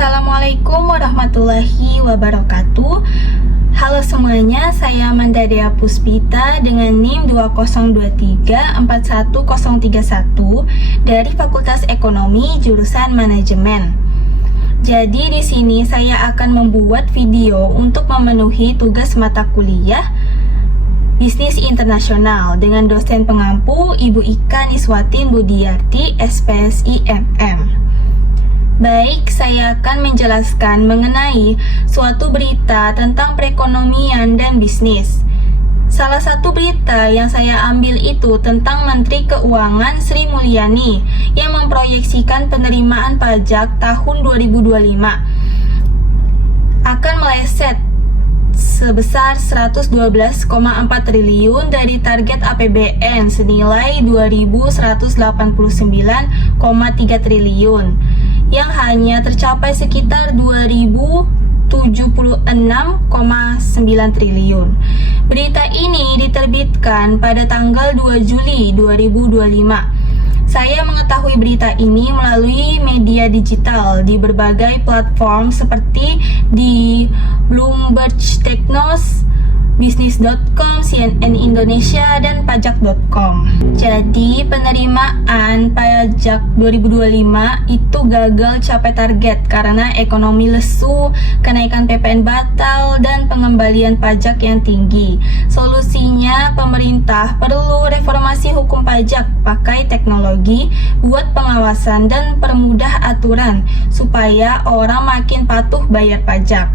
Assalamualaikum warahmatullahi wabarakatuh. Halo semuanya, saya Amanda Dea Puspita dengan NIM 202341031 dari Fakultas Ekonomi jurusan Manajemen. Jadi di sini saya akan membuat video untuk memenuhi tugas mata kuliah Bisnis Internasional dengan dosen pengampu Ibu Ika Niswatin Budiyarti, SPSI MM. Baik, saya akan menjelaskan mengenai suatu berita tentang perekonomian dan bisnis. Salah satu berita yang saya ambil itu tentang Menteri Keuangan Sri Mulyani yang memproyeksikan penerimaan pajak tahun 2025 akan meleset sebesar 112,4 triliun dari target APBN senilai 2.189,3 triliun yang hanya tercapai sekitar 2.076,9 triliun. Berita ini diterbitkan pada tanggal 2 Juli 2025. Saya mengetahui berita ini melalui media digital di berbagai platform seperti di Bloomberg Technos, Bisnis.com, CNN Indonesia, dan Pajak.com. Jadi penerimaan pajak 2025 itu gagal capai target karena ekonomi lesu, kenaikan PPN batal, dan pengembalian pajak yang tinggi. Solusinya pemerintah perlu reformasi hukum pajak pakai teknologi buat pengawasan dan permudah aturan supaya orang makin patuh bayar pajak.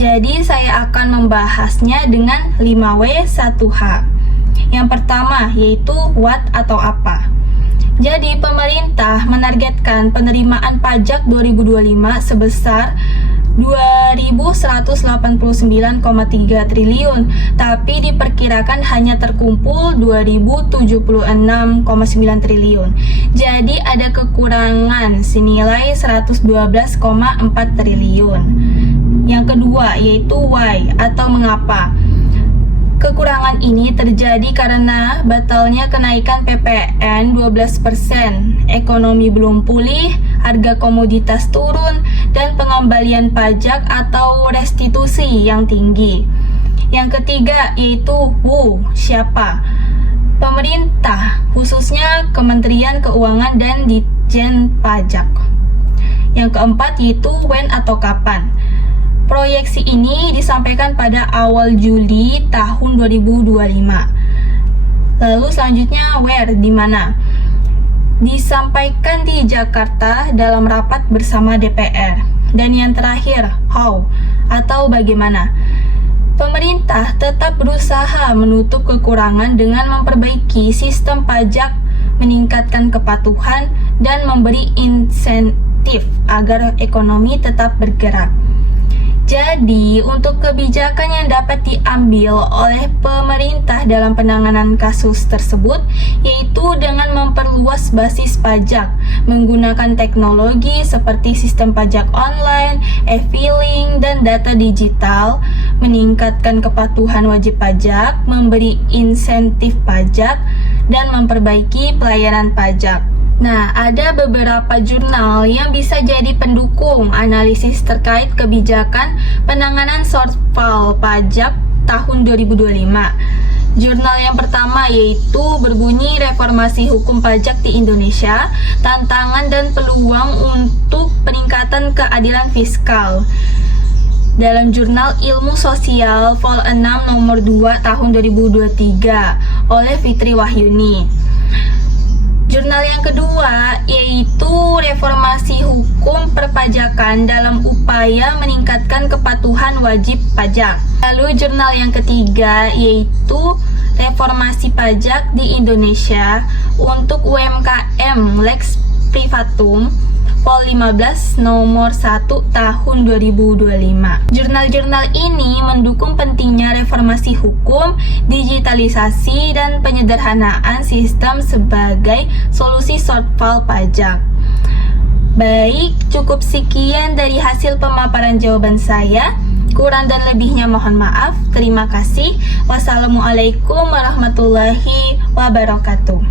Jadi saya akan membahasnya dengan 5W1H. Yang pertama yaitu what atau apa. Jadi pemerintah menargetkan penerimaan pajak 2025 sebesar 2.189,3 triliun, tapi diperkirakan hanya terkumpul 2.076,9 triliun. Jadi ada kekurangan senilai 112,4 triliun. Yang kedua yaitu why atau mengapa. Kekurangan ini terjadi karena batalnya kenaikan PPN 12%, ekonomi belum pulih, harga komoditas turun, dan pengembalian pajak atau restitusi yang tinggi. Yang ketiga yaitu who, siapa. Pemerintah, khususnya Kementerian Keuangan dan Ditjen Pajak. Yang keempat yaitu when atau kapan. Proyeksi ini disampaikan pada awal Juli tahun 2025. Lalu selanjutnya where, di mana? Disampaikan di Jakarta dalam rapat bersama DPR. Dan yang terakhir, how atau bagaimana. Pemerintah tetap berusaha menutup kekurangan dengan memperbaiki sistem pajak, meningkatkan kepatuhan, dan memberi insentif agar ekonomi tetap bergerak. Jadi, untuk kebijakan yang dapat diambil oleh pemerintah dalam penanganan kasus tersebut, yaitu dengan memperluas basis pajak, menggunakan teknologi seperti sistem pajak online, e-filing, dan data digital, meningkatkan kepatuhan wajib pajak, memberi insentif pajak, dan memperbaiki pelayanan pajak. Nah, ada beberapa jurnal yang bisa jadi pendukung analisis terkait kebijakan penanganan shortfall pajak tahun 2025. Jurnal yang pertama yaitu berbunyi Reformasi Hukum Pajak di Indonesia, Tantangan dan Peluang untuk Peningkatan Keadilan Fiskal. Dalam jurnal Ilmu Sosial Vol 6 nomor 2 tahun 2023 oleh Fitri Wahyuni. Jurnal yang kedua yaitu Reformasi Hukum Perpajakan dalam Upaya Meningkatkan Kepatuhan Wajib Pajak. Lalu jurnal yang ketiga yaitu Reformasi Pajak di Indonesia untuk UMKM Lex Privatum Vol 15 nomor 1 tahun 2025. Jurnal-jurnal ini mendukung pentingnya reformasi hukum, digitalisasi, dan penyederhanaan sistem sebagai solusi shortfall pajak. Baik, cukup sekian dari hasil pemaparan jawaban saya. Kurang dan lebihnya mohon maaf. Terima kasih. Wassalamualaikum warahmatullahi wabarakatuh.